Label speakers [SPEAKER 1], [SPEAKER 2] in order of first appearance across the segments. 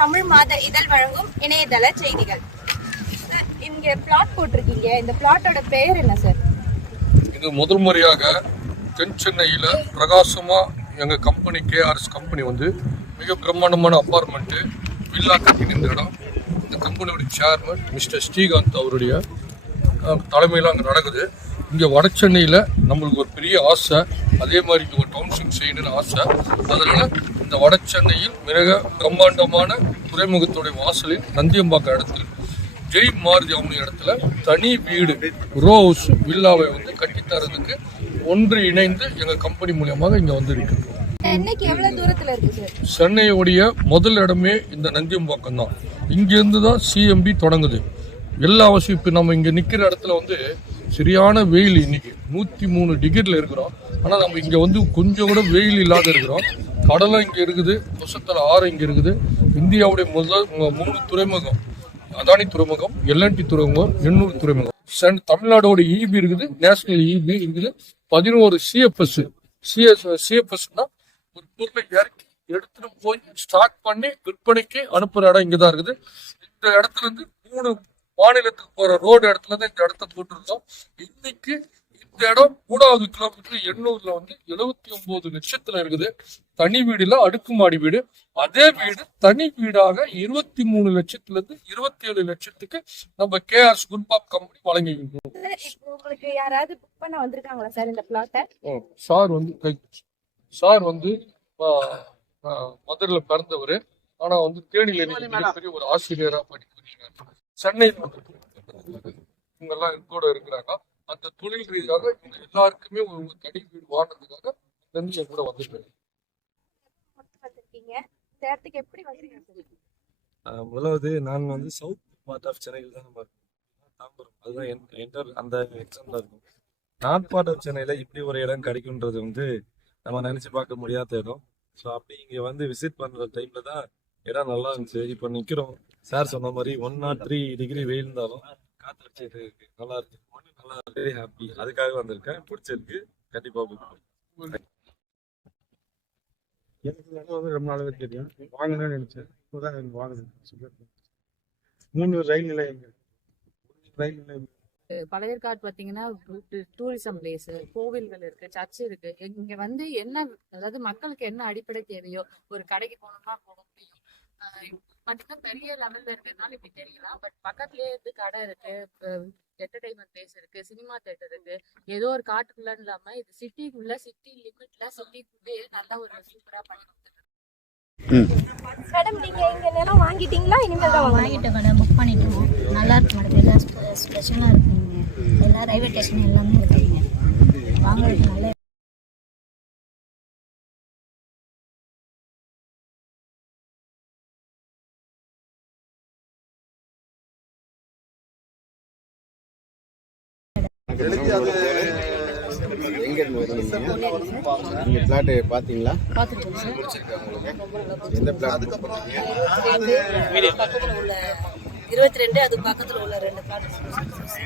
[SPEAKER 1] தமிழ் மாத இதழ் வழங்கும் இணையதள செய்திகள். சார், இங்க பிளாட் போட்டிருக்கீங்க. இந்த பிளாட்டோட பெயர் என்ன சார்?
[SPEAKER 2] இது முதல் முறையாக தென் சென்னையில் பிரகாசமா எங்கள் கம்பெனி கேஆர்எஸ் கம்பெனி வந்து மிக பிரம்மாண்டமான அப்பார்ட்மெண்ட்டு வில்லா கட்டின இந்த இடம். இந்த கம்பெனியோட சேர்மன் மிஸ்டர் ஸ்ரீகாந்த் அவருடைய தலைமையில் அங்கே நடக்குது. இங்கே வட சென்னையில் நம்மளுக்கு ஒரு பெரிய ஆசை. அதே மாதிரி ஒரு டவுன்ஷிப் செய்யணும்னு ஆசை. அதனால் இந்த வட சென்னையில் மிக பிரம்மாண்டமான துறைமுகத்துடைய வாசலில் நந்தியம்பாக்கம் இடத்தில் ஜெய் மாருதி அவனி இடத்துல தனி வீடு ரோ ஹவுஸ் வில்லாவை வந்து கட்டித்தரதுக்கு ஒன்று இணைந்து எங்கள் கம்பெனி மூலியமாக இங்கே வந்து இருக்குது
[SPEAKER 1] சென்னைக்கு எவ்வளவு தூரத்துல இருக்கு சார்
[SPEAKER 2] சென்னையுடைய முதல் இடமே இந்த நந்தியம்பாக்கம் தான். இங்கேருந்து தான் சிஎம்பி தொடங்குது. எல்லா வசதி இப்போ நம்ம இங்கே நிற்கிற இடத்துல வந்து சரியான வெயில் இன்னைக்கு. நூற்றி மூணு டிகிரியில் இருக்கிறோம். ஆனால் நம்ம இங்கே வந்து கொஞ்சம் கூட வெயில் இல்லாத இருக்கிறோம். கடலும் இங்கே இருக்குது கொசத்தல ஆறு இங்கே இருக்குது. இந்தியாவுடைய முதல் மூணு துறைமுகம் அதானி துறைமுகம் எல்என்டி துறைமுகம் எண்ணூர் துறைமுகம். சென் தமிழ்நாடோட இபி இருக்குது நேஷனல் இபி இருக்குது. பதினோரு சிஎஃப்எஸ் சிஎஸ் சிஎஃப்எஸ்னா ஒரு பொருளை இறக்கி எடுத்துட்டு போய் ஸ்டார்ட் பண்ணி விற்பனைக்கு அனுப்புற இடம் இங்கே தான் இருக்குது. இந்த இடத்துல இருந்து மூணு மாநிலத்துக்கு போற ரோடு இடத்துல இருந்து இந்த இடத்த போட்டிருந்தோம் இன்னைக்கு இந்த இடம் மூணாவது கிலோமீட்டர் எண்ணூர்ல வந்து எழுபத்தி ஒன்பது லட்சத்துல இருக்குது. தனி வீடுல அடுக்குமாடி வீடு. அதே வீடு தனி வீடாக இருபத்தி மூணு லட்சத்துல இருந்து இருபத்தி ஏழு லட்சத்துக்கு நம்ம கேஆர்எஸ் குட்பாப் கம்பெனி வழங்கி இருக்கோம்
[SPEAKER 1] சார், இப்போ உங்களுக்கு யாராவது புக் பண்ண வந்திருக்காங்களா சார் இந்த பிளாட்டை
[SPEAKER 2] சார் வந்து கை சார் வந்து மதுரையில் பிறந்தவர். ஆனா வந்து தேனியில் மிகப்பெரிய ஒரு ஆசிரியரா படிக்கிறாங்க சென்னையில் இவங்கெல்லாம் கூட இருக்கிறாங்க. அந்த தொழில் ரீதியாக இவங்க எல்லாருக்குமே ஒரு தனி வீடு வாங்கினதுக்காக இருந்து என் கூட
[SPEAKER 3] ஆஹ் முதலாவது நான் வந்து சவுத் பார்ட் ஆஃப் சென்னையில் தான் நம்ம இருக்கோம் தாம்பரம். அதுதான் என் என்டர் அந்த எக்ஸாம் தான் இருக்கும். நார்த் பார்ட் ஆஃப் சென்னையில் இப்படி ஒரு இடம் கிடைக்குன்றது வந்து நம்ம நினச்சி பார்க்க முடியாத இடம். ஸோ அப்படி இங்கே வந்து விசிட் பண்ணுற டைமில் தான் இடம் நல்லா இருந்துச்சு. இப்போ நிற்கிறோம் சார் சொன்ன மாதிரி ஒன் நாட் த்ரீ டிகிரி வெயில் இருந்தாலும் காத்தடிச்சிட்டு இருக்கு. நல்லா இருக்கு. வெரி ஹாப்பி அதுக்காக வந்திருக்கேன். பிடிச்சிருக்கு. கண்டிப்பாக புக்
[SPEAKER 4] எனக்கு இடம் வந்து ரொம்ப நாளாவே தெரியும். வாங்கணும்னு நினைச்சேன். இப்போதான் எனக்கு வாங்குது. மூணு ரயில் நிலையங்கள். ரயில் நிலையம்.
[SPEAKER 5] பழையற்காடு பார்த்தீங்கன்னா டூரிசம் பிளேஸ் கோவில்கள் இருக்கு சர்ச் இருக்கு. இங்க வந்து என்ன அதாவது மக்களுக்கு என்ன அடிப்படை தேவையோ ஒரு கடைக்கு போகணும்னா போக முடியும் மட்டும்தான் பெரிய லெவல்ல இருக்கிறதுனால இப்படி தெரியலாம் பட் பக்கத்துலயே இருந்து கடை இருக்கு. என்டர்டைன்மெண்ட் பிளேஸ் இருக்கு. சினிமா தேட்டர் இருக்கு. ஏதோ ஒரு காட்டுக்குள்ள இல்லாம இது சிட்டிக்குள்ள சிட்டி லிமிட்ல சிட்டிக்குள்ளே நல்ல ஒரு சூப்பரா பண்ணி
[SPEAKER 1] மேடம் நீங்க இங்க நிலம் வாங்கிட்டீங்களா? இனிமேல் தான் வாங்க
[SPEAKER 6] வாங்கிட்டோம் மேடம் புக் பண்ணிட்டோம் நல்லா இருக்கு மேடம் எல்லாம் ஸ்பெஷலாக இருக்குங்க. எல்லா ரயில்வே ஸ்டேஷன் எல்லாமே இருக்குங்க. வாங்குறதுக்கு நல்ல
[SPEAKER 7] நீங்க? பிளாட் பாத்தீங்களா எந்த பிளாட்
[SPEAKER 6] இருபத்தி ரெண்டு அது பக்கத்தில் உள்ள ரெண்டு பிளாட்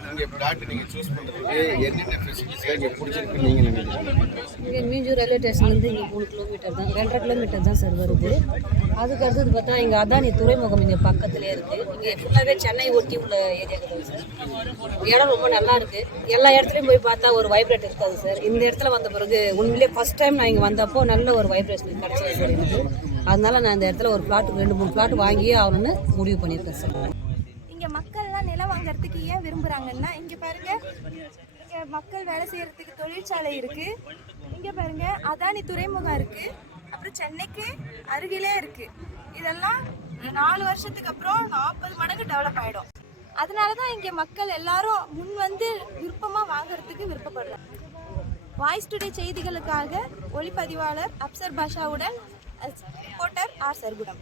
[SPEAKER 7] நீங்க பிளாட் நீங்க சூஸ் பண்றதுக்கு என்னென்ன ஃபெசிலிட்டிஸ் இங்க பிடிச்சிருக்கு நீங்க நினைக்கிறீங்க?
[SPEAKER 6] இங்கே மீஞ்சூர் ரயில்வே ஸ்டேஷன்லேருந்து இங்கே மூணு கிலோமீட்டர் தான் ரெண்டரை கிலோமீட்டர் தான் சார் வருது. அதுக்கு அடுத்தது பார்த்தா இங்கே அதானி துறைமுகம் இங்கே பக்கத்துலேயே இருக்குது இங்கே ஃபுல்லாகவே சென்னை ஒட்டி உள்ள ஏரியாக்கள் சார் இடம் ரொம்ப நல்லா இருக்கு. எல்லா இடத்துலையும் போய் பார்த்தா ஒரு வைப்ரேட் இருக்காது சார் இந்த இடத்துல வந்த பிறகு உண்மையிலேயே ஃபர்ஸ்ட் டைம் நான் இங்கே வந்தப்போ நல்ல ஒரு வைப்ரேஷன் கிடச்சது சார் எனக்கு. அதனால நான் இந்த இடத்துல ஒரு பிளாட் ரெண்டு மூணு பிளாட் வாங்கியே ஆகணும்னு முடிவு பண்ணியிருக்கேன் சார்
[SPEAKER 1] இங்க வாங்குறதுக்கு ஏன் விரும்புறாங்கன்னா இங்க பாருங்க இங்க மக்கள் வேலை செய்யறதுக்கு தொழிற்சாலை இருக்கு. இங்க பாருங்க அதானி துறைமுகம் இருக்கு. அப்புறம் சென்னைக்கு அருகிலே இருக்கு. இதெல்லாம் நாலு வருஷத்துக்கு அப்புறம் நாற்பது மடங்கு டெவலப் ஆயிடும். அதனால தான் இங்க மக்கள் எல்லாரும் முன் வந்து விருப்பமா வாங்குறதுக்கு விருப்பப்படுறாங்க. வாய்ஸ் டுடே செய்திகளுக்காக ஒளிப்பதிவாளர் அப்சர் பாஷாவுடன் ரிப்போர்ட்டர் ஆர் சர்குடம்